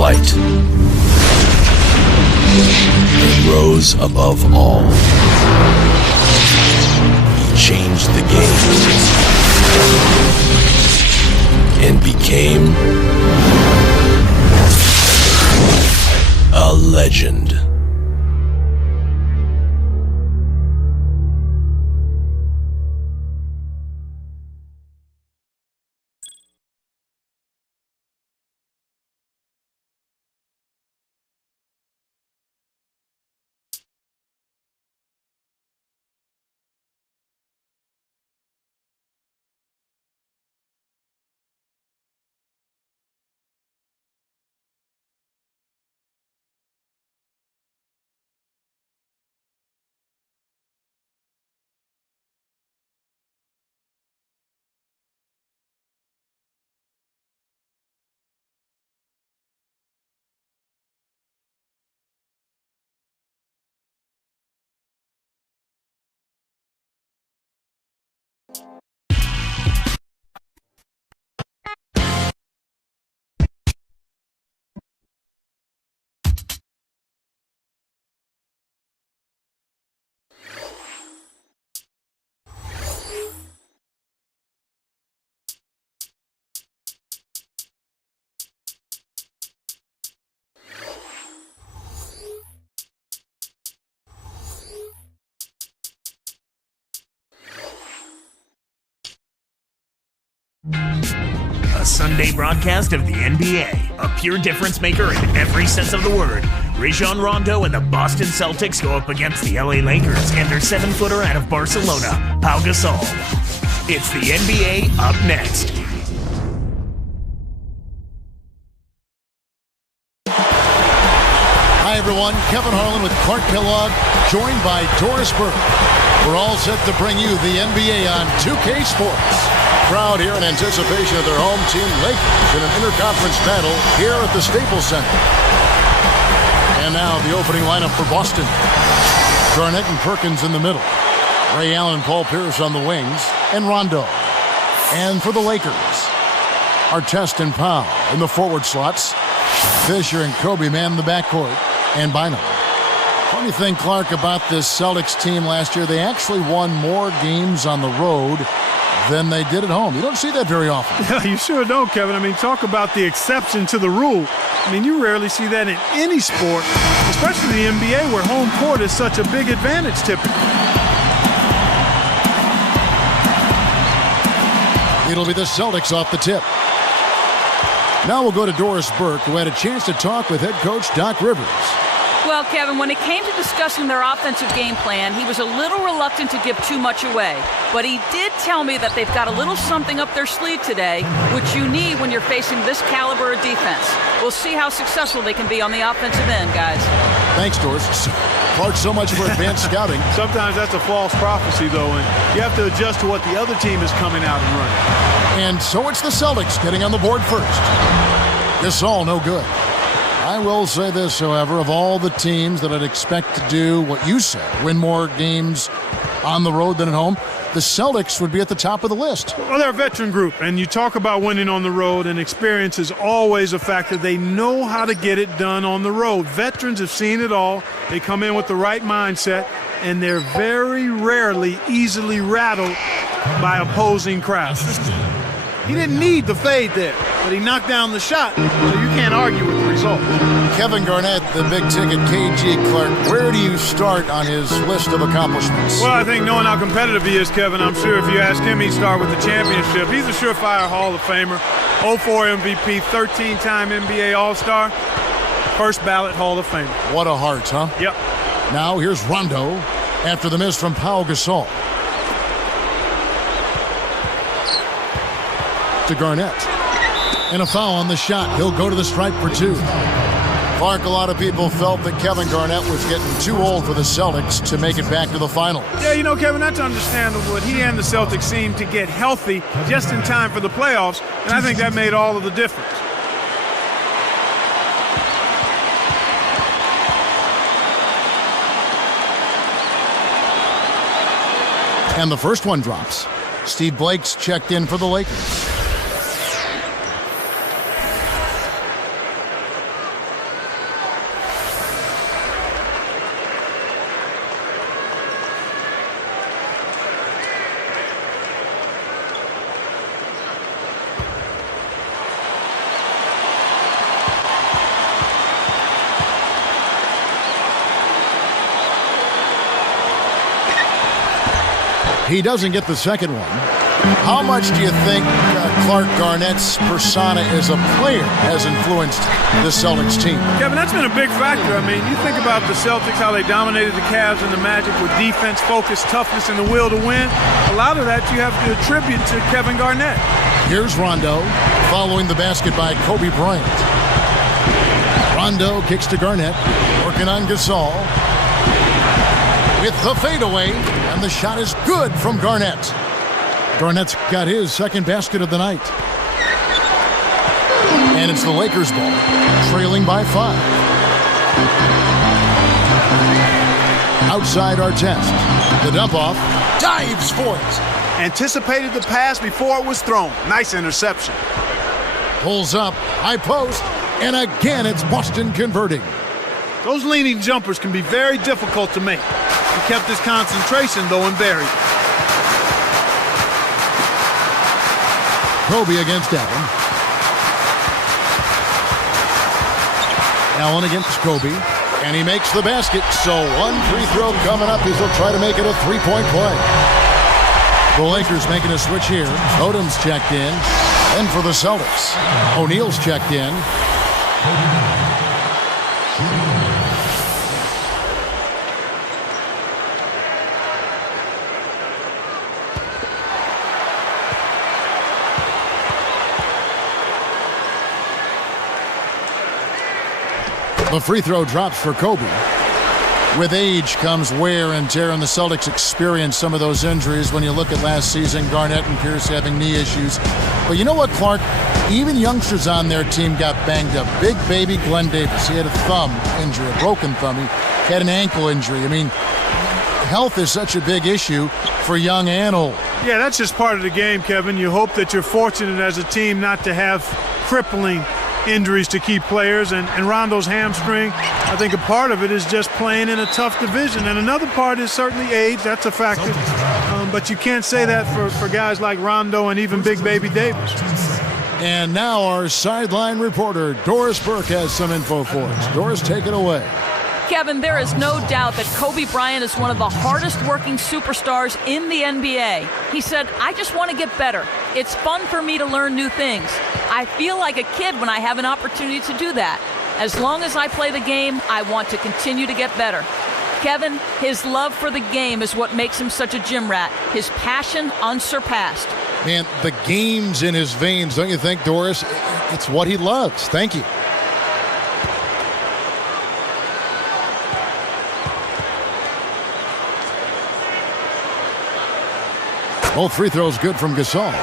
flight and rose above all. He changed the game and became a legend. A Sunday broadcast of the NBA, a pure difference maker in every sense of the word. Rajon Rondo and the Boston Celtics go up against the LA Lakers and their 7-footer out of Barcelona, Pau Gasol. It's the NBA up next. Hi everyone, Kevin Harlan with Clark Kellogg, joined by Doris Burke. We're all set to bring you the NBA on 2K Sports. Crowd here in anticipation of their home team Lakers in an interconference battle here at the Staples Center. And now the opening lineup for Boston. Garnett and Perkins in the middle. Ray Allen, Paul Pierce on the wings, and Rondo. And for the Lakers, Artest and Pau in the forward slots. Fisher and Kobe man the backcourt, and Bynum. Funny thing, Clark, about this Celtics team last year, they actually won more games on the road than they did at home. You don't see that very often. Yeah, you sure don't, Kevin. I mean, talk about the exception to the rule. I mean, you rarely see that in any sport, especially the NBA, where home court is such a big advantage typically. It'll be the Celtics off the tip. Now we'll go to Doris Burke, who had a chance to talk with head coach Doc Rivers. Well, Kevin, when it came to discussing their offensive game plan, he was a little reluctant to give too much away. But he did tell me that they've got a little something up their sleeve today, which you need when you're facing this caliber of defense. We'll see how successful they can be on the offensive end, guys. Thanks, Doris. Clark, so much for advanced scouting. Sometimes that's a false prophecy, though, and you have to adjust to what the other team is coming out and running. And so it's the Celtics getting on the board first. Gasol, no good. I will say this, however, of all the teams that I'd expect to do what you said, win more games on the road than at home, the Celtics would be at the top of the list. Well, they're a veteran group, and you talk about winning on the road, and experience is always a factor. They know how to get it done on the road. Veterans have seen it all. They come in with the right mindset, and they're very rarely easily rattled by opposing crowds. He didn't need the fade there, but he knocked down the shot, so you can't argue with the result. Kevin Garnett, the big-ticket KG Clark, where do you start on his list of accomplishments? Well, I think knowing how competitive he is, Kevin, I'm sure if you ask him, he'd start with the championship. He's a surefire Hall of Famer, 04 MVP, 13-time NBA All-Star, first ballot Hall of Famer. What a heart, huh? Yep. Now here's Rondo after the miss from Pau Gasol. To Garnett. And a foul on the shot. He'll go to the stripe for two. Clark, a lot of people felt that Kevin Garnett was getting too old for the Celtics to make it back to the final. Yeah, you know, Kevin, that's understandable. He and the Celtics seemed to get healthy just in time for the playoffs, and I think that made all of the difference. And the first one drops. Steve Blake's checked in for the Lakers. He doesn't get the second one. How much do you think Clark Garnett's persona as a player has influenced the Celtics team? Kevin, that's been a big factor. I mean, you think about the Celtics, how they dominated the Cavs and the Magic with defense, focus, toughness, and the will to win. A lot of that you have to attribute to Kevin Garnett. Here's Rondo following the basket by Kobe Bryant. Rondo kicks to Garnett, working on Gasol. With the fadeaway, and the shot is good from Garnett. Garnett's got his second basket of the night. And it's the Lakers ball, trailing by 5. Outside Artest. The dump off, dives for it. Anticipated the pass before it was thrown. Nice interception. Pulls up, high post, and again it's Boston converting. Those leaning jumpers can be very difficult to make. He kept his concentration, though, and buried. Kobe against Allen. Allen against Kobe, and he makes the basket. So one free throw coming up. He'll try to make it a three-point play. The Lakers making a switch here. Odom's checked in. And for the Celtics, O'Neal's checked in. The free throw drops for Kobe. With age comes wear and tear, and the Celtics experienced some of those injuries when you look at last season, Garnett and Pierce having knee issues. But you know what, Clark? Even youngsters on their team got banged up. Big baby Glenn Davis, he had a thumb injury, a broken thumb. He had an ankle injury. I mean, health is such a big issue for young and old. Yeah, that's just part of the game, Kevin. You hope that you're fortunate as a team not to have crippling injuries to key players, and Rondo's hamstring, I think a part of it is just playing in a tough division, and another part is certainly age. That's a factor, but you can't say that for guys like Rondo and even Big Baby Davis. And now our sideline reporter, Doris Burke, has some info for us. Doris, take it away. Kevin, there is no doubt that Kobe Bryant is one of the hardest working superstars in the NBA. He said, "I just want to get better. It's fun for me to learn new things. I feel like a kid when I have an opportunity to do that. As long as I play the game, I want to continue to get better." Kevin, his love for the game is what makes him such a gym rat. His passion unsurpassed. Man, the game's in his veins, don't you think, Doris? It's what he loves. Thank you. Both free throws good from Gasol.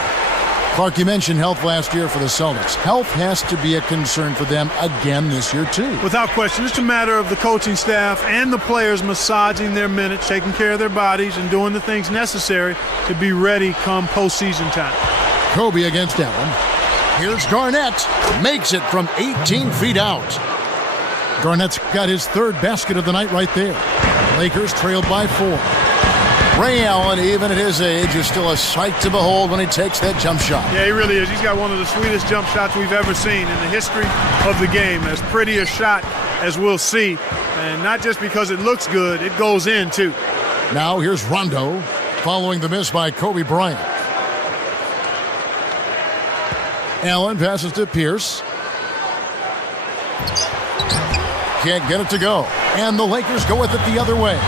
Clark, you mentioned health last year for the Celtics. Health has to be a concern for them again this year, too. Without question. It's a matter of the coaching staff and the players massaging their minutes, taking care of their bodies, and doing the things necessary to be ready come postseason time. Kobe against Allen. Here's Garnett. Makes it from 18 feet out. Garnett's got his third basket of the night right there. Lakers trailed by 4. Ray Allen, even at his age, is still a sight to behold when he takes that jump shot. Yeah, he really is. He's got one of the sweetest jump shots we've ever seen in the history of the game. As pretty a shot as we'll see. And not just because it looks good, it goes in, too. Now here's Rondo, following the miss by Kobe Bryant. Allen passes to Pierce. Can't get it to go. And the Lakers go with it the other way.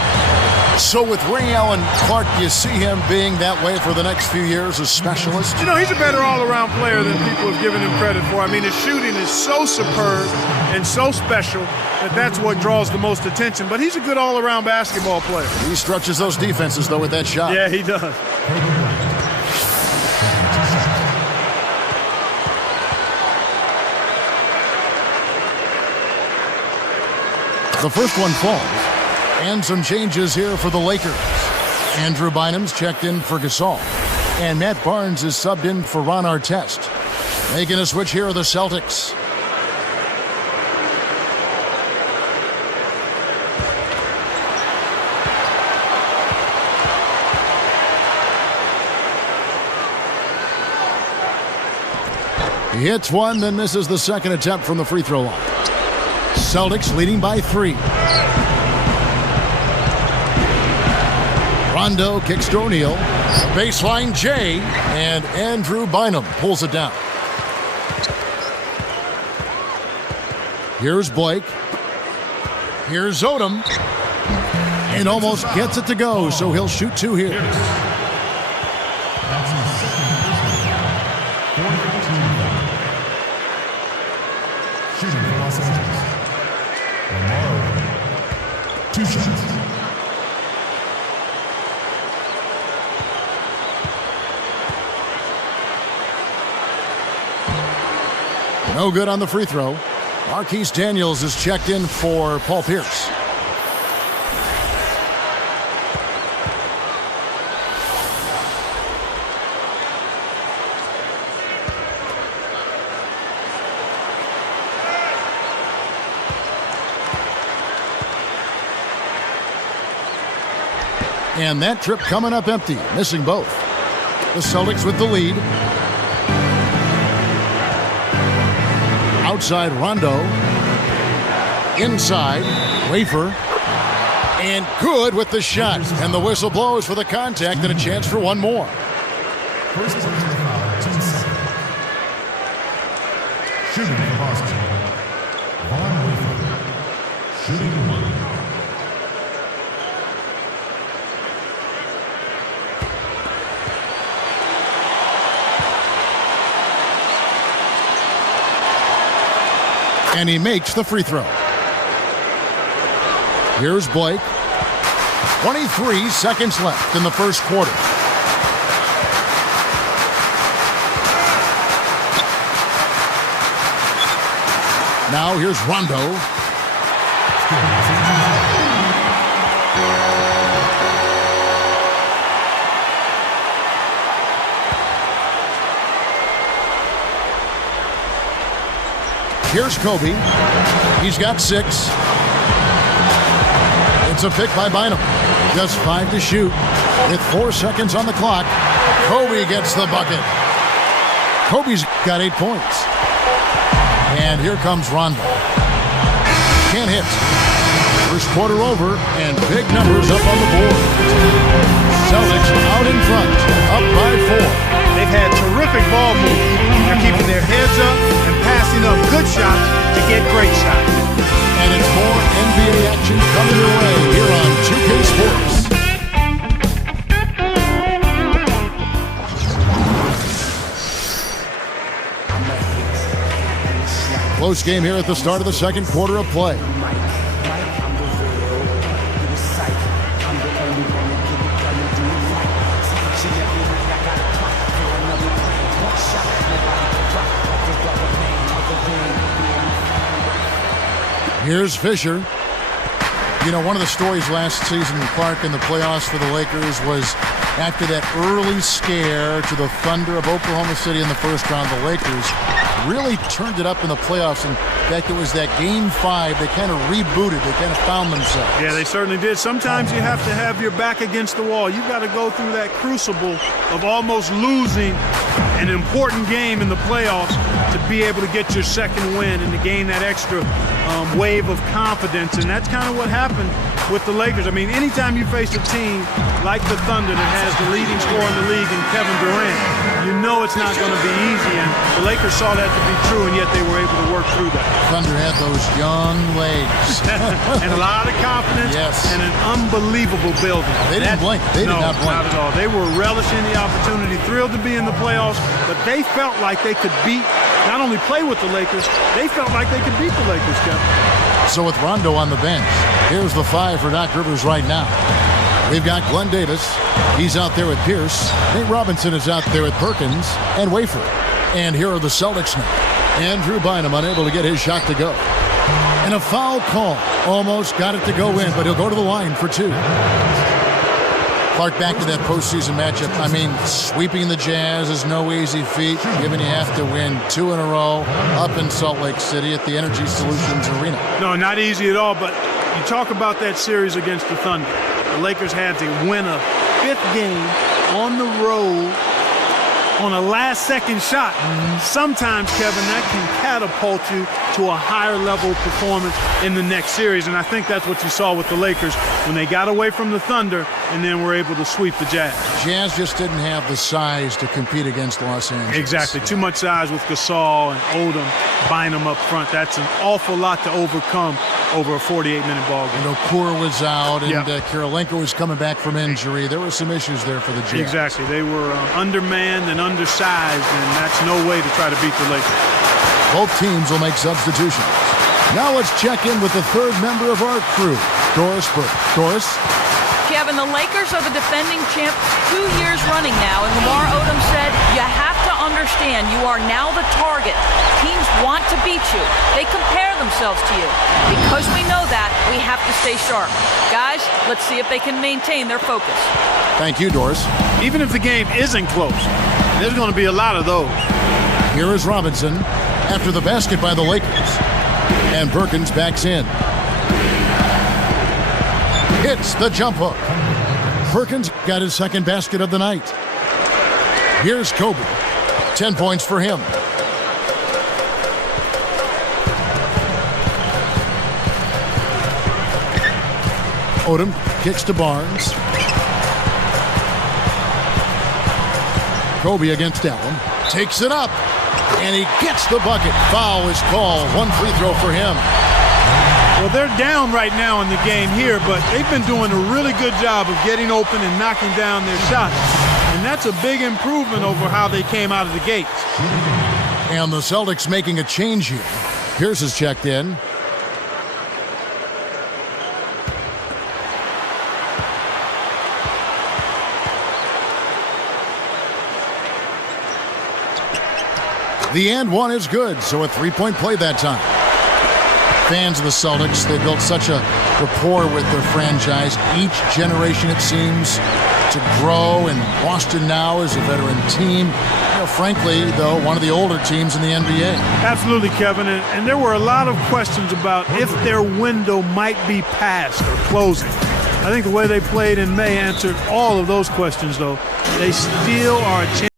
So with Ray Allen, Clark, you see him being that way for the next few years, a specialist? You know, he's a better all-around player than people have given him credit for. I mean, his shooting is so superb and so special that that's what draws the most attention. But he's a good all-around basketball player. He stretches those defenses, though, with that shot. Yeah, he does. The first one falls. And some changes here for the Lakers. Andrew Bynum's checked in for Gasol. And Matt Barnes is subbed in for Ron Artest. Making a switch here are the Celtics. He hits one, then misses the second attempt from the free throw line. Celtics leading by 3. Rondo kicks to O'Neal. Baseline J, and Andrew Bynum pulls it down. Here's Blake. Here's Odom. And almost gets it to go, so he'll shoot two here. Shooting for Los Angeles. Lamar, 2 shots. No good on the free throw. Marquise Daniels is checked in for Paul Pierce. And that trip coming up empty, missing both. The Celtics with the lead. Outside Rondo. Inside, Wafer. And good with the shot. And the whistle blows for the contact and a chance for one more. First personal foul, 2 seconds. Shooting for Boston. Von Wafer. Shooting 1. And he makes the free throw. Here's Blake. 23 seconds left in the first quarter. Now here's Rondo. Here's Kobe. He's got 6. It's a pick by Bynum. Just 5 to shoot. With 4 seconds on the clock, Kobe gets the bucket. Kobe's got 8 points. And here comes Rondo. Can't hit. First quarter over, and big numbers up on the board. Celtics out in front, up by 4. They've had terrific ball movement. They're keeping their heads up and passing up good shots to get great shots. And it's more NBA action coming your way here on 2K Sports. Close game here at the start of the second quarter of play. Here's Fisher. You know, one of the stories last season, Clark, in the playoffs for the Lakers was after that early scare to the Thunder of Oklahoma City in the first round, the Lakers really turned it up in the playoffs. In fact, it was that Game 5. They kind of rebooted. They kind of found themselves. Yeah, they certainly did. Sometimes you have to have your back against the wall. You've got to go through that crucible of almost losing an important game in the playoffs to be able to get your second win and to gain that extra wave of confidence. And that's kind of what happened with the Lakers. I mean, anytime you face a team like the Thunder that has the leading scorer in the league in Kevin Durant, you know it's not going to be easy. And the Lakers saw that to be true, and yet they were able to work through that. Thunder had those young legs. And a lot of confidence. Yes. And an unbelievable building. They didn't blink. They did not blink. Not at all. They were relishing the opportunity, thrilled to be in the playoffs, but they felt like they could beat, not only play with the Lakers, they felt like they could beat the Lakers, Kevin. So with Rondo on the bench, here's the 5 for Doc Rivers right now. We've got Glenn Davis. He's out there with Pierce. Nate Robinson is out there with Perkins and Wafer. And here are the Celtics now. Andrew Bynum unable to get his shot to go. And a foul call. Almost got it to go in, but he'll go to the line for 2. Clark, back to that postseason matchup. I mean, sweeping the Jazz is no easy feat, given you have to win 2 in a row up in Salt Lake City at the Energy Solutions Arena. No, not easy at all, but you talk about that series against the Thunder. The Lakers had to win a 5th game on the road on a last-second shot. Sometimes, Kevin, that can catapult you to a higher level performance in the next series, and I think that's what you saw with the Lakers when they got away from the Thunder and then were able to sweep the Jazz. Jazz just didn't have the size to compete against Los Angeles. Exactly. Too much size with Gasol and Odom, Bynum up front. That's an awful lot to overcome over a 48-minute ball game. And Okur was out, and Kirilenko was coming back from injury. There were some issues there for the Jazz. Exactly. They were undermanned and undersized, and that's no way to try to beat the Lakers. Both teams will make substitutions. Now let's check in with the third member of our crew, Doris Burke. Doris? Kevin, the Lakers are the defending champs 2 years running now, and Lamar Odom said, you have to understand you are now the target. Teams want to beat you. They compare themselves to you. Because we know that, we have to stay sharp. Guys, let's see if they can maintain their focus. Thank you, Doris. Even if the game isn't close, there's going to be a lot of those. Here is Robinson after the basket by the Lakers. And Perkins backs in. Hits the jump hook. Perkins got his second basket of the night. Here's Kobe. 10 points for him. Odom kicks to Barnes. Kobe against Allen. Takes it up. And he gets the bucket. Foul is called. One free throw for him. Well, they're down right now in the game here, but they've been doing a really good job of getting open and knocking down their shots. And that's a big improvement over how they came out of the gates. And the Celtics making a change here. Pierce has checked in. The and one is good, so a three-point play that time. Fans of the Celtics, they built such a rapport with their franchise. Each generation, it seems, to grow, and Boston now is a veteran team. You know, frankly, though, one of the older teams in the NBA. Absolutely, Kevin, and there were a lot of questions about if their window might be passed or closing. I think the way they played in May answered all of those questions, though. They still are a chance.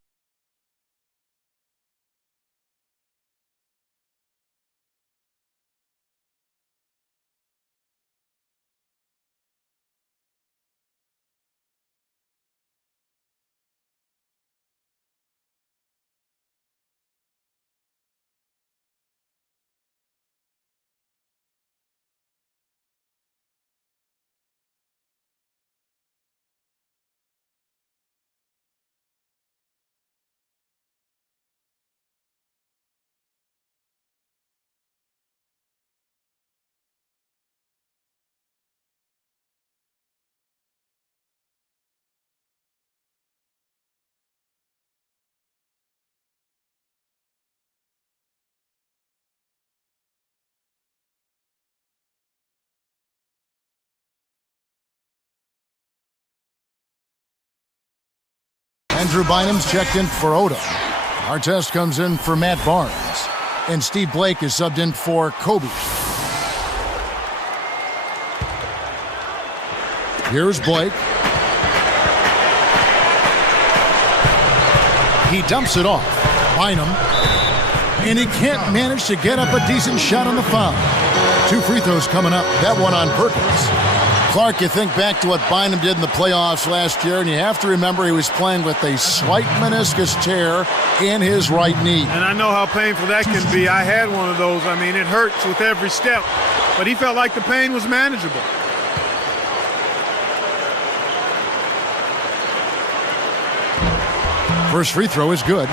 Andrew Bynum's checked in for Odom. Artest comes in for Matt Barnes. And Steve Blake is subbed in for Kobe. Here's Blake. He dumps it off. Bynum. And he can't manage to get up a decent shot on the foul. 2 free throws coming up. That one on Perkins. Clark, you think back to what Bynum did in the playoffs last year, and you have to remember he was playing with a slight meniscus tear in his right knee. And I know how painful that can be. I had one of those. I mean, it hurts with every step. But he felt like the pain was manageable. First free throw is good.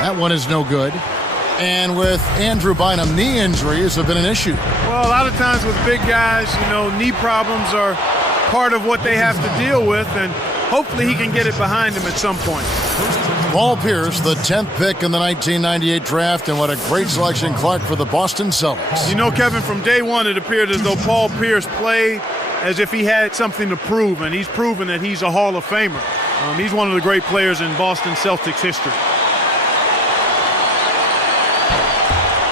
That one is no good. And with Andrew Bynum, knee injuries have been an issue. Well, a lot of times with big guys, you know, knee problems are part of what they have to deal with, and hopefully he can get it behind him at some point. Paul Pierce, the 10th pick in the 1998 draft, and what a great selection, Clark, for the Boston Celtics. You know, Kevin, from day one it appeared as though Paul Pierce played as if he had something to prove, and he's proven that he's a Hall of Famer. He's one of the great players in Boston Celtics history.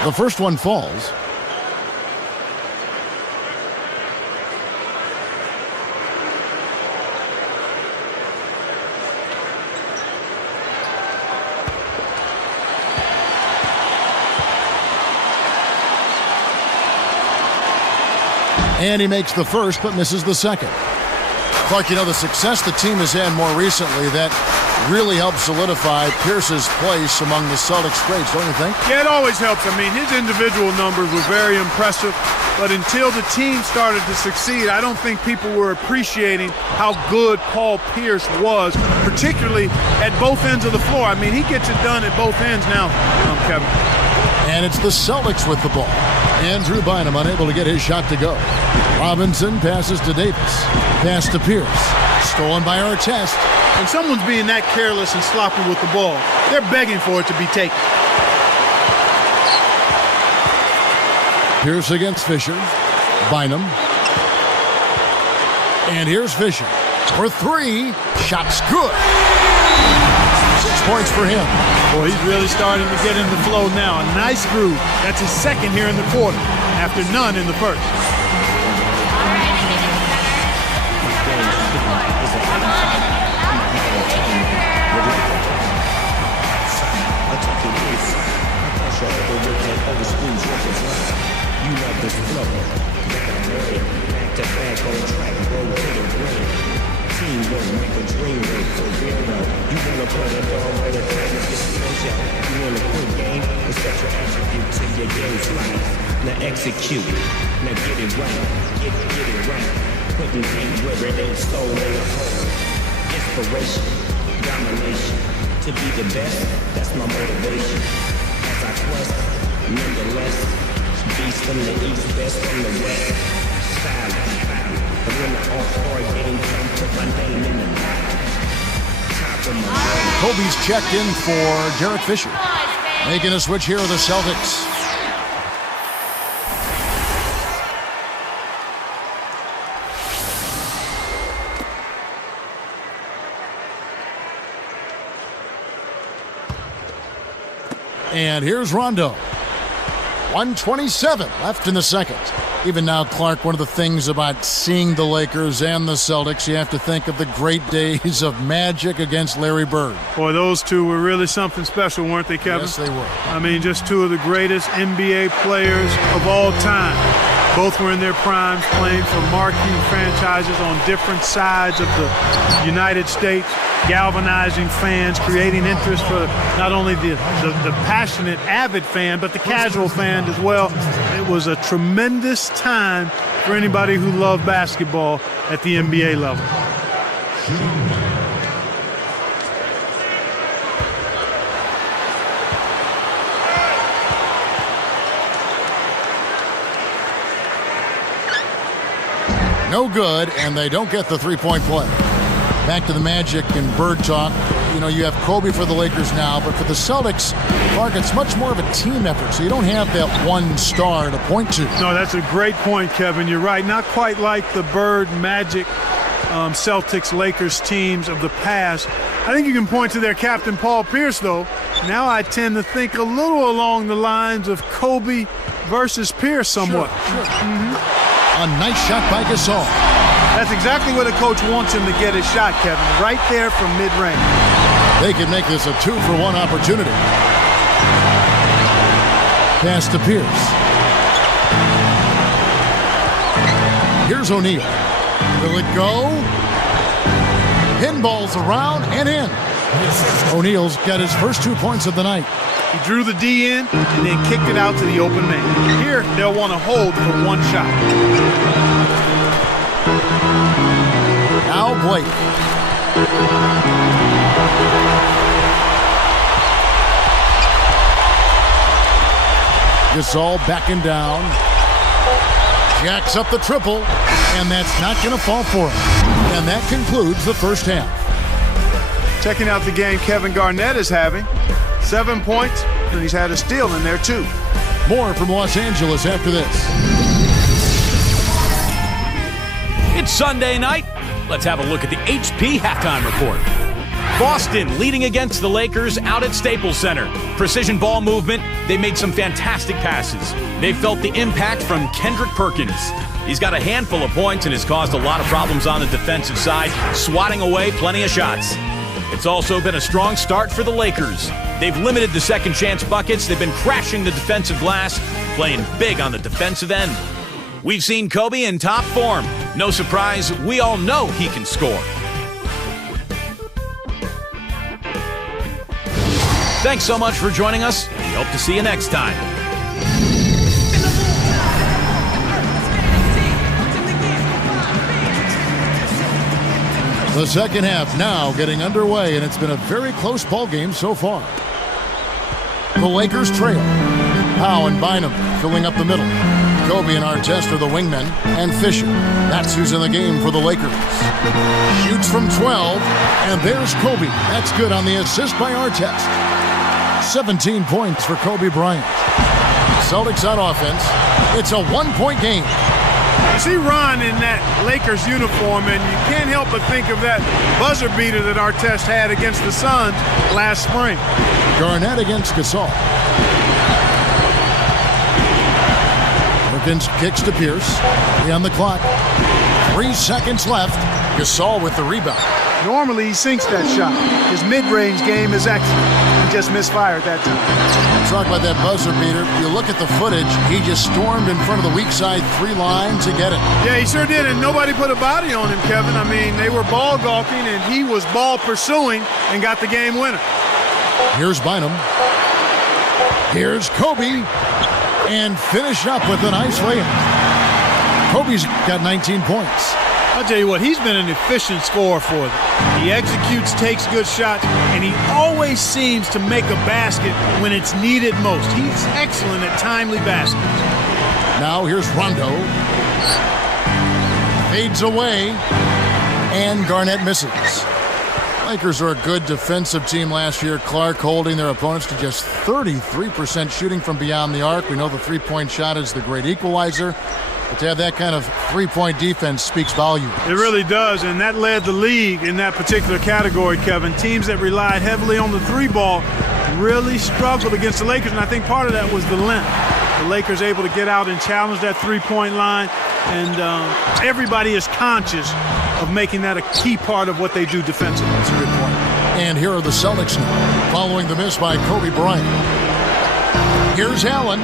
The first one falls. And he makes the first, but misses the second. Clark, the success the team has had more recently, that really helps solidify Pierce's place among the Celtics greats, don't you think? Yeah, it always helps. His individual numbers were very impressive, but until the team started to succeed, I don't think people were appreciating how good Paul Pierce was, particularly at both ends of the floor. He gets it done at both ends now, Kevin. And it's the Celtics with the ball. Andrew Bynum unable to get his shot to go. Robinson passes to Davis. Pass to Pierce. Stolen by Artest. When someone's being that careless and sloppy with the ball, they're begging for it to be taken. Pierce against Fisher. Bynum. And here's Fisher for three. Shot's good. 6 points for him. Boy, he's really starting to get in the flow now. A nice groove. That's his second here in the quarter, after none in the first. You love this flow. Back to back on track, roll to the brain. Teamwork, make a dream work for real. You wanna put it all right at time to get close out. You wanna quit game and set your attribute to your game's life. Now execute, now get it right, get it right. Putting game where it ain't soul in a hole. Inspiration, domination. To be the best, that's my motivation. As I quest, nonetheless. Beast from the east, best from the west. Silent. But when the all-star game comes, put my name in the top of my game. Kobe's checked in for Derek Fisher. Making a switch here with the Celtics. And here's Rondo. 1:27 left in the second. Even now, Clark, one of the things about seeing the Lakers and the Celtics, you have to think of the great days of Magic against Larry Bird. Boy, those two were really something special, weren't they, Kevin? Yes, they were. Just two of the greatest NBA players of all time. Both were in their primes, playing for marquee franchises on different sides of the United States, galvanizing fans, creating interest for not only the passionate, avid fan, but the casual fan as well. It was a tremendous time for anybody who loved basketball at the NBA level. No good, and they don't get the three-point play. Back to the Magic and Bird talk. You have Kobe for the Lakers now, but for the Celtics, Clark, it's much more of a team effort, so you don't have that one star to point to. No, that's a great point, Kevin. You're right. Not quite like the Bird, Magic, Celtics, Lakers teams of the past. I think you can point to their captain, Paul Pierce, though. Now I tend to think a little along the lines of Kobe versus Pierce somewhat. Sure. Mm-hmm. A nice shot by Gasol. That's exactly where the coach wants him to get his shot, Kevin, right there from mid-range. They can make this a 2-for-1 opportunity. Pass to Pierce. Here's O'Neal. Will it go? Pinballs around and in. O'Neal's got his first 2 points of the night. He drew the D in and then kicked it out to the open man. Here, they'll want to hold for one shot. Now Blake. Gasol backing down. Jacks up the triple, and that's not going to fall for him. And that concludes the first half. Checking out the game Kevin Garnett is having. 7 points, and he's had a steal in there, too. More from Los Angeles after this. It's Sunday night. Let's have a look at the HP halftime report. Boston leading against the Lakers out at Staples Center. Precision ball movement. They made some fantastic passes. They felt the impact from Kendrick Perkins. He's got a handful of points and has caused a lot of problems on the defensive side, swatting away plenty of shots. It's also been a strong start for the Lakers. They've limited the second chance buckets. They've been crashing the defensive glass, playing big on the defensive end. We've seen Kobe in top form. No surprise, we all know he can score. Thanks so much for joining us. We hope to see you next time. The second half now getting underway, and it's been a very close ball game so far. The Lakers trail. Howe and Bynum filling up the middle. Kobe and Artest are the wingmen, and Fisher. That's who's in the game for the Lakers. Shoots from 12, and there's Kobe. That's good on the assist by Artest. 17 points for Kobe Bryant. Celtics on offense. It's a one-point game. You see Ron in that Lakers uniform, and you can't help but think of that buzzer beater that Artest had against the Suns last spring. Garnett against Gasol. Perkins kicks to Pierce. 3 on the clock. 3 seconds left. Gasol with the rebound. Normally he sinks that shot. His mid-range game is excellent. He just misfired that time. Talk about that buzzer beater. You look at the footage, he just stormed in front of the weak side 3 line to get it. Yeah, he sure did, and nobody put a body on him, Kevin. I mean, they were ball gawking, and he was ball pursuing and got the game winner. Here's Bynum. Here's Kobe. And finish up with a nice layup. Kobe's got 19 points. I'll tell you what, he's been an efficient scorer for them. He executes, takes good shots, and he always seems to make a basket when it's needed most. He's excellent at timely baskets. Now here's Rondo. Fades away, and Garnett misses. Lakers are a good defensive team last year. Clark holding their opponents to just 33% shooting from beyond the arc. We know the three-point shot is the great equalizer. But to have that kind of three-point defense speaks volumes. It really does, and that led the league in that particular category, Kevin. Teams that relied heavily on the three ball really struggled against the Lakers, and I think part of that was the length. The Lakers able to get out and challenge that three-point line, and everybody is conscious of making that a key part of what they do defensively. That's a good point. And here are the Celtics now, following the miss by Kobe Bryant. Here's Allen.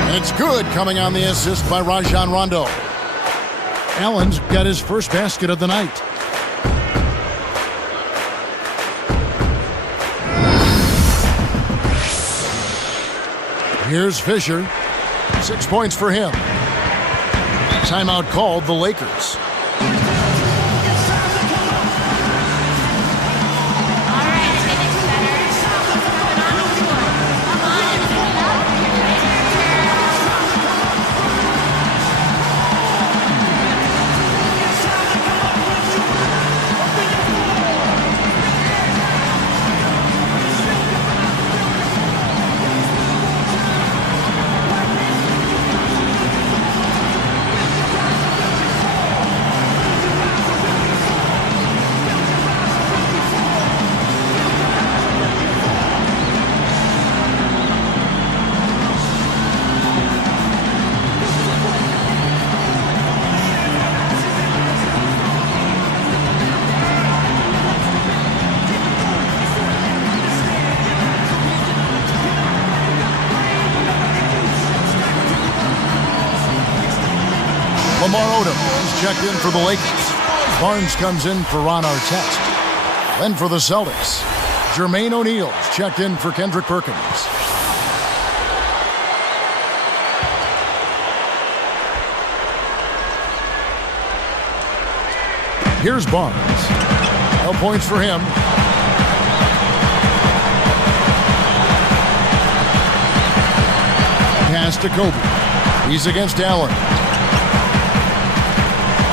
And it's good, coming on the assist by Rajon Rondo. Allen's got his first basket of the night. Here's Fisher. 6 points for him. Timeout called the Lakers. Lamar Odom is checked in for the Lakers. Barnes comes in for Ron Artest. Then for the Celtics, Jermaine O'Neal is checked in for Kendrick Perkins. Here's Barnes. No points for him. Pass to Kobe. He's against Allen.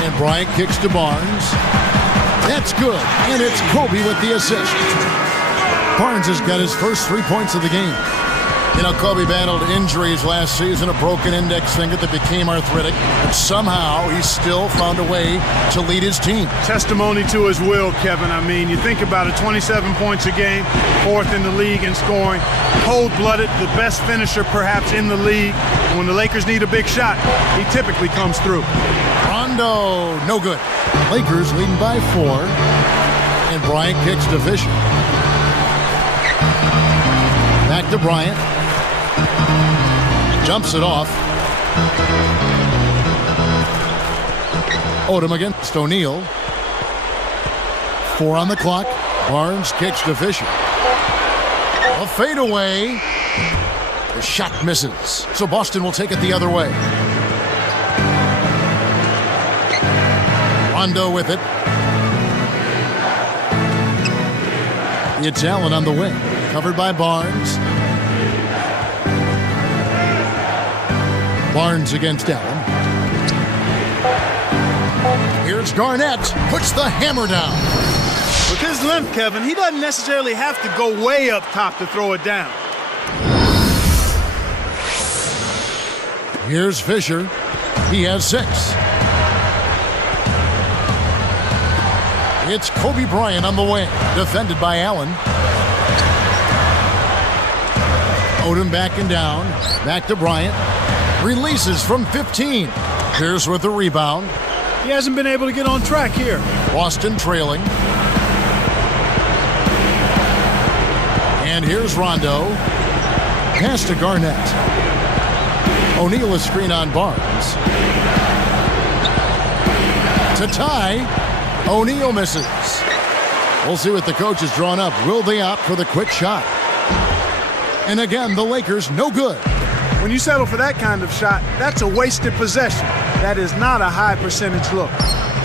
And Bryant kicks to Barnes. That's good. And it's Kobe with the assist. Barnes has got his first 3 points of the game. You know, Kobe battled injuries last season, a broken index finger that became arthritic, but somehow he still found a way to lead his team. Testimony to his will, Kevin. I mean, you think about it, 27 points a game, 4th in the league in scoring, cold-blooded, the best finisher perhaps in the league. When the Lakers need a big shot, he typically comes through. Rondo, no good. Lakers leading by 4, and Bryant kicks to Fisher. Back to Bryant. Jumps it off. Odom against O'Neal. 4 on the clock. Barnes kicks to Fisher. A fadeaway. The shot misses. So Boston will take it the other way. Rondo with it. It's Allen on the wing. Covered by Barnes. Barnes against Allen. Here's Garnett. Puts the hammer down. With his length, Kevin, he doesn't necessarily have to go way up top to throw it down. Here's Fisher. He has 6. It's Kobe Bryant on the wing. Defended by Allen. Odom backing down. Back to Bryant. Releases from 15. Pierce with the rebound. He hasn't been able to get on track here. Boston trailing. And here's Rondo. Pass to Garnett. O'Neal a screen on Barnes. To tie. O'Neal misses. We'll see what the coach has drawn up. Will they opt for the quick shot? And again, the Lakers no good. When you settle for that kind of shot, that's a wasted possession. That is not a high percentage look.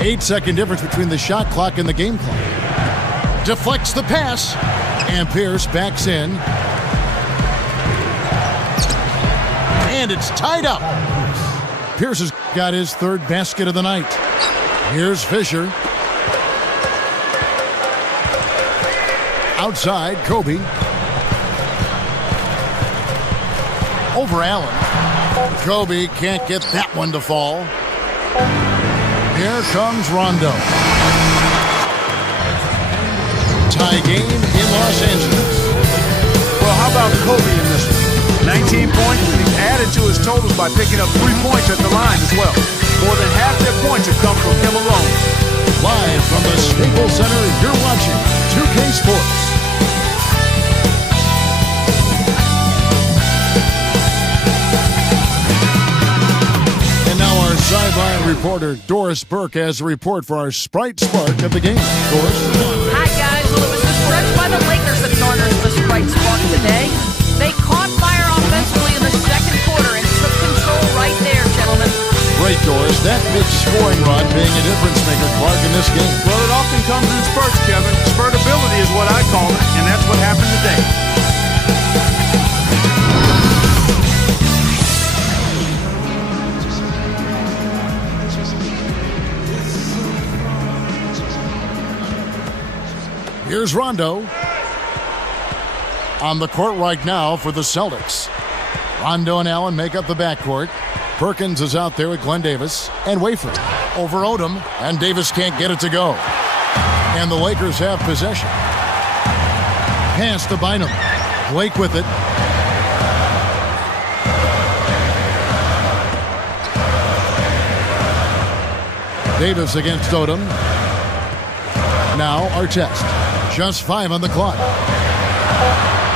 8-second difference between the shot clock and the game clock. Deflects the pass. And Pierce backs in. And it's tied up. Pierce has got his 3rd basket of the night. Here's Fisher. Outside, Kobe. Over Allen. Kobe can't get that one to fall. Here comes Rondo. Tie game in Los Angeles. Well, how about Kobe in this one? 19 points, and he's added to his totals by picking up 3 points at the line as well. More than half their points have come from him alone. Live from the Staples Center, you're watching 2K Sports. Sideline reporter Doris Burke has a report for our Sprite Spark of the game. Doris? Hi, guys. Well, it was the stretch by the Lakers that garnered the Sprite Spark today. They caught fire offensively in the second quarter and took control right there, gentlemen. Great, Doris. That big scoring run being a difference maker, Clark, in this game. Well, it often comes in spurts, Kevin. Spurtability is what I call it, and that's what happened today. Here's Rondo on the court right now for the Celtics. Rondo and Allen make up the backcourt. Perkins is out there with Glenn Davis and Wafer over Odom, and Davis can't get it to go. And the Lakers have possession. Pass to Bynum. Blake with it. Davis against Odom. Now Artest. Just 5 on the clock.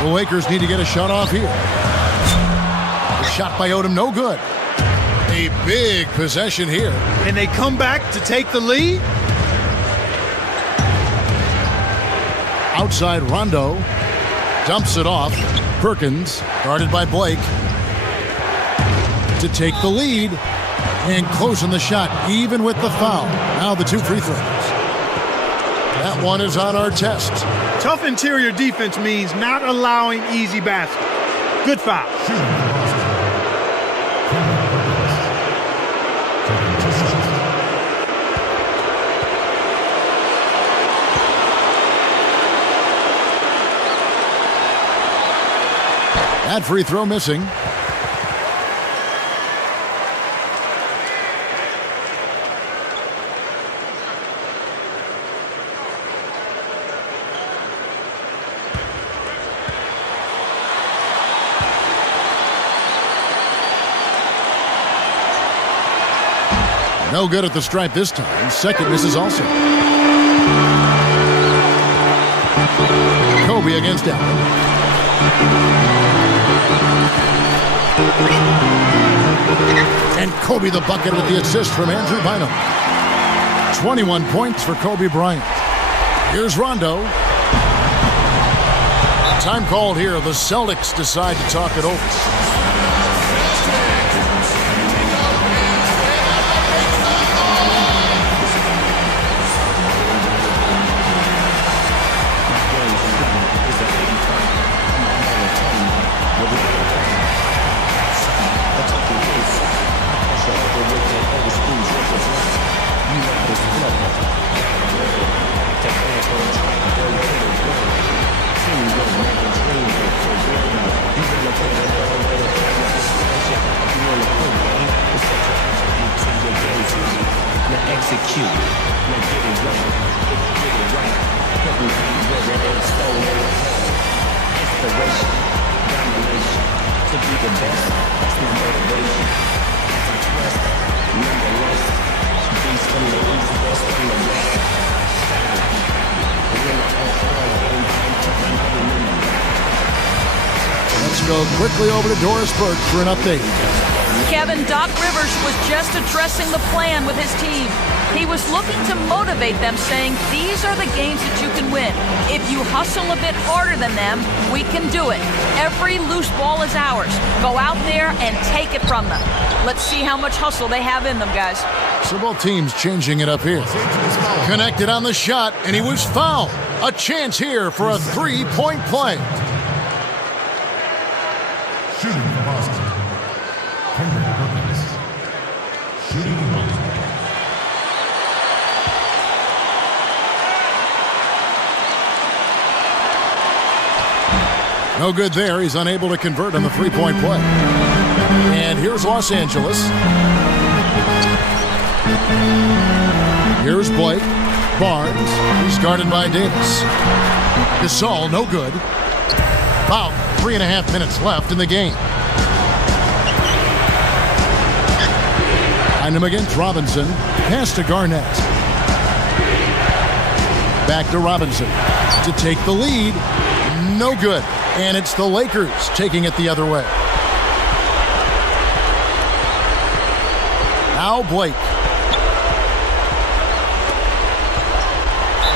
The Lakers need to get a shot off here. The shot by Odom, no good. A big possession here. And they come back to take the lead? Outside Rondo. Dumps it off. Perkins, guarded by Blake. To take the lead. And closing the shot, even with the foul. Now the 2 free throws. That one is on our test. Tough interior defense means not allowing easy baskets. Good foul. That free throw missing. No good at the stripe this time. Second misses also. Kobe against Allen. And Kobe the bucket with the assist from Andrew Bynum. 21 points for Kobe Bryant. Here's Rondo. Time called here. The Celtics decide to talk it over. Execute. Now get it right. Get it right. Everything whether it's stolen or held. Inspiration. Domination. To be the best. That's my motivation. As I quest. Nonetheless. Beast from the east, west from the west. Let's go quickly over to Doris Burke for an update. Kevin, Doc Rivers was just addressing the plan with his team. He was looking to motivate them, saying, these are the games that you can win. If you hustle a bit harder than them, we can do it. Every loose ball is ours. Go out there and take it from them. Let's see how much hustle they have in them, guys. So both teams changing it up here. Connected on the shot, and he was fouled. A chance here for a three-point play. Shooting for Boston. Kendrick Perkins. Shooting one. No good there. He's unable to convert on the three-point play. And here's Los Angeles. Here's Blake. Barnes. He's guarded by Davis. Gasol, no good. About 3.5 minutes left in the game. And him against Robinson. Pass to Garnett. Back to Robinson to take the lead. No good. And it's the Lakers taking it the other way. Now Blake.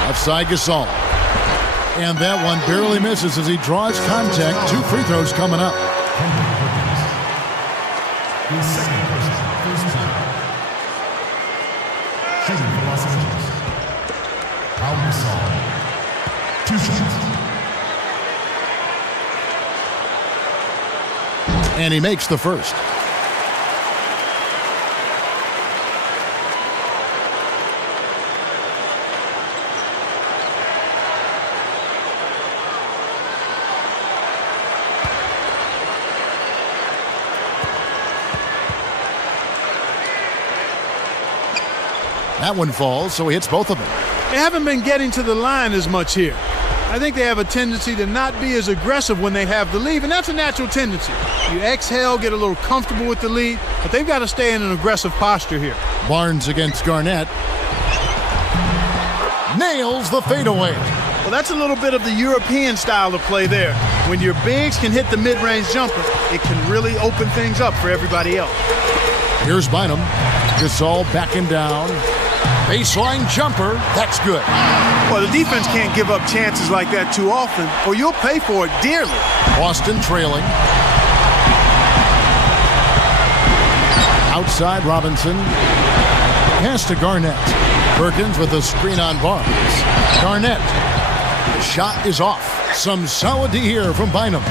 Outside Gasol. And that one barely misses as he draws contact. 2 free throws coming up. Kendrick Perkins. His second first time. Shooting for Los Angeles. Pau Gasol. 2 shots. And he makes the first. That one falls, so he hits both of them. They haven't been getting to the line as much here. I think they have a tendency to not be as aggressive when they have the lead, and that's a natural tendency. You exhale, get a little comfortable with the lead, but they've got to stay in an aggressive posture here. Barnes against Garnett. Nails the fadeaway. Well, that's a little bit of the European style of play there. When your bigs can hit the mid-range jumper, it can really open things up for everybody else. Here's Bynum. Gasol backing down. Baseline jumper. That's good. Well, the defense can't give up chances like that too often, or you'll pay for it dearly. Boston trailing. Outside Robinson. Pass to Garnett. Perkins with a screen on Barnes. Garnett. The shot is off. Some solid D here from Bynum.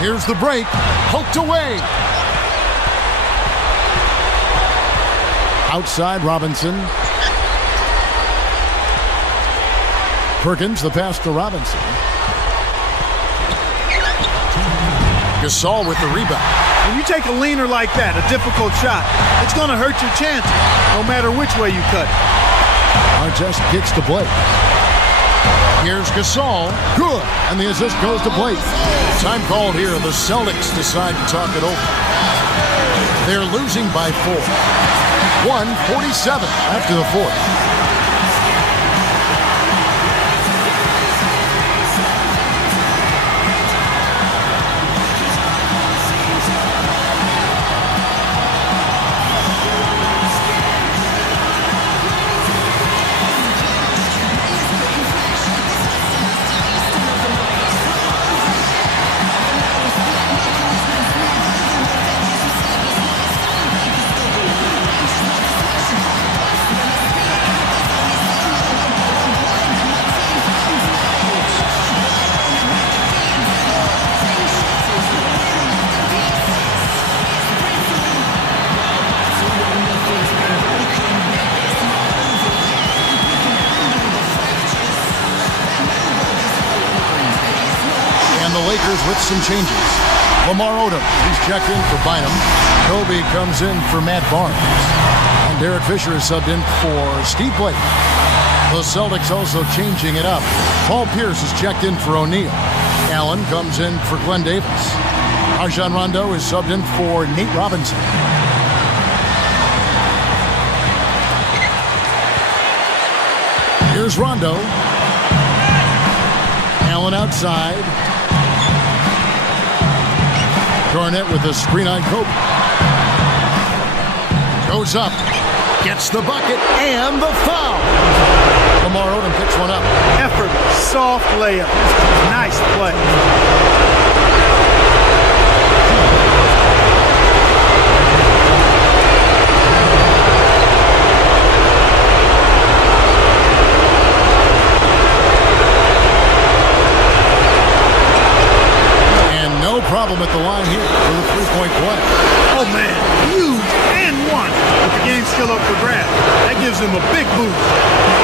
Here's the break. Poked away. Outside Robinson. Perkins, the pass to Robinson. Gasol with the rebound. When you take a leaner like that, a difficult shot, it's going to hurt your chances, no matter which way you cut it. Artest gets to Blake. Here's Gasol. Good. And the assist goes to Blake. Time called here. The Celtics decide to talk it over. They're losing by 4. 1:47 after the fourth. With some changes. Lamar Odom, he's checked in for Bynum. Kobe comes in for Matt Barnes. And Derek Fisher is subbed in for Steve Blake. The Celtics also changing it up. Paul Pierce is checked in for O'Neal. Allen comes in for Glenn Davis. Rajon Rondo is subbed in for Nate Robinson. Here's Rondo. Allen outside. Garnett with a screen on Kobe. Goes up. Gets the bucket and the foul. Lamar Odom picks one up. Effort, soft layup. Nice play. Problem at the line here for the three-point play. Oh, man, huge and one. But the game's still up for grabs. That gives them a big boost.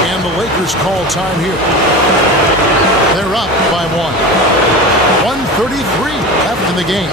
And the Lakers call time here. They're up by 1. 1:33 after the game.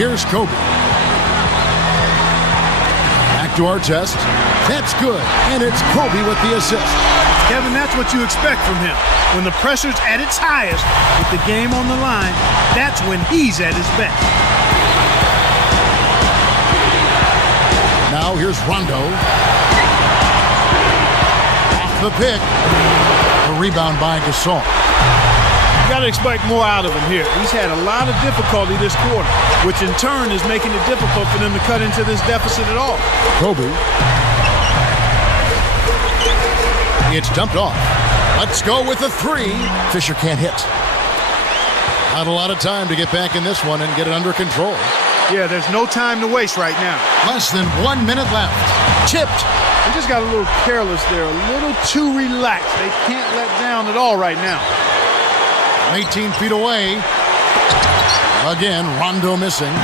Here's Kobe. Back to Artest. That's good. And it's Kobe with the assist. Kevin, that's what you expect from him. When the pressure's at its highest, with the game on the line, that's when he's at his best. Now here's Rondo. Off the pick. A rebound by Gasol. You got to expect more out of him here. He's had a lot of difficulty this quarter, which in turn is making it difficult for them to cut into this deficit at all. Kobe. It's dumped off. Let's go with a three. Fisher can't hit. Not a lot of time to get back in this one and get it under control. Yeah, there's no time to waste right now. Less than 1 minute left. Tipped. They just got a little careless there, a little too relaxed. They can't let down at all right now. 18 feet away. Again, Rondo missing.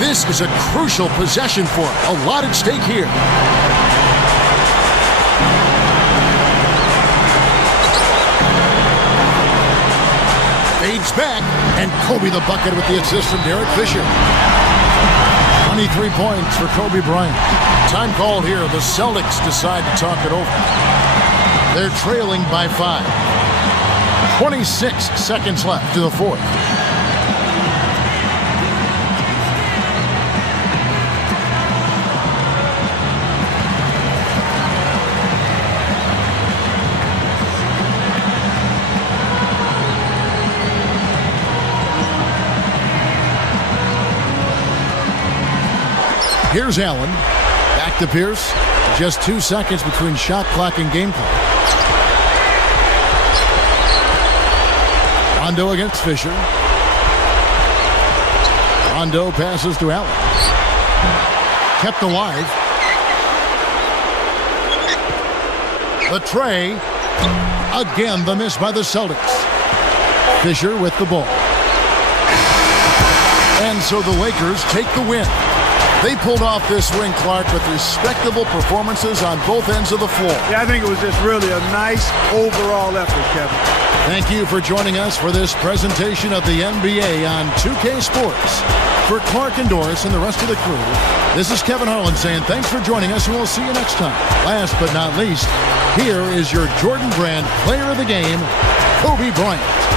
This is a crucial possession for him. A lot at stake here. Fades back, and Kobe the bucket with the assist from Derek Fisher. 23 points for Kobe Bryant. Time called here. The Celtics decide to talk it over. They're trailing by 5. 26 seconds left to the fourth. Here's Allen. Back to Pierce. Just 2 seconds between shot clock and game clock. Rondo against Fisher. Rondo passes to Allen. Kept alive. The tray. Again, the miss by the Celtics. Fisher with the ball. And so the Lakers take the win. They pulled off this win, Clark, with respectable performances on both ends of the floor. Yeah, I think it was just really a nice overall effort, Kevin. Thank you for joining us for this presentation of the NBA on 2K Sports. For Clark and Doris and the rest of the crew, this is Kevin Harlan saying thanks for joining us, and we'll see you next time. Last but not least, here is your Jordan Brand Player of the Game, Kobe Bryant.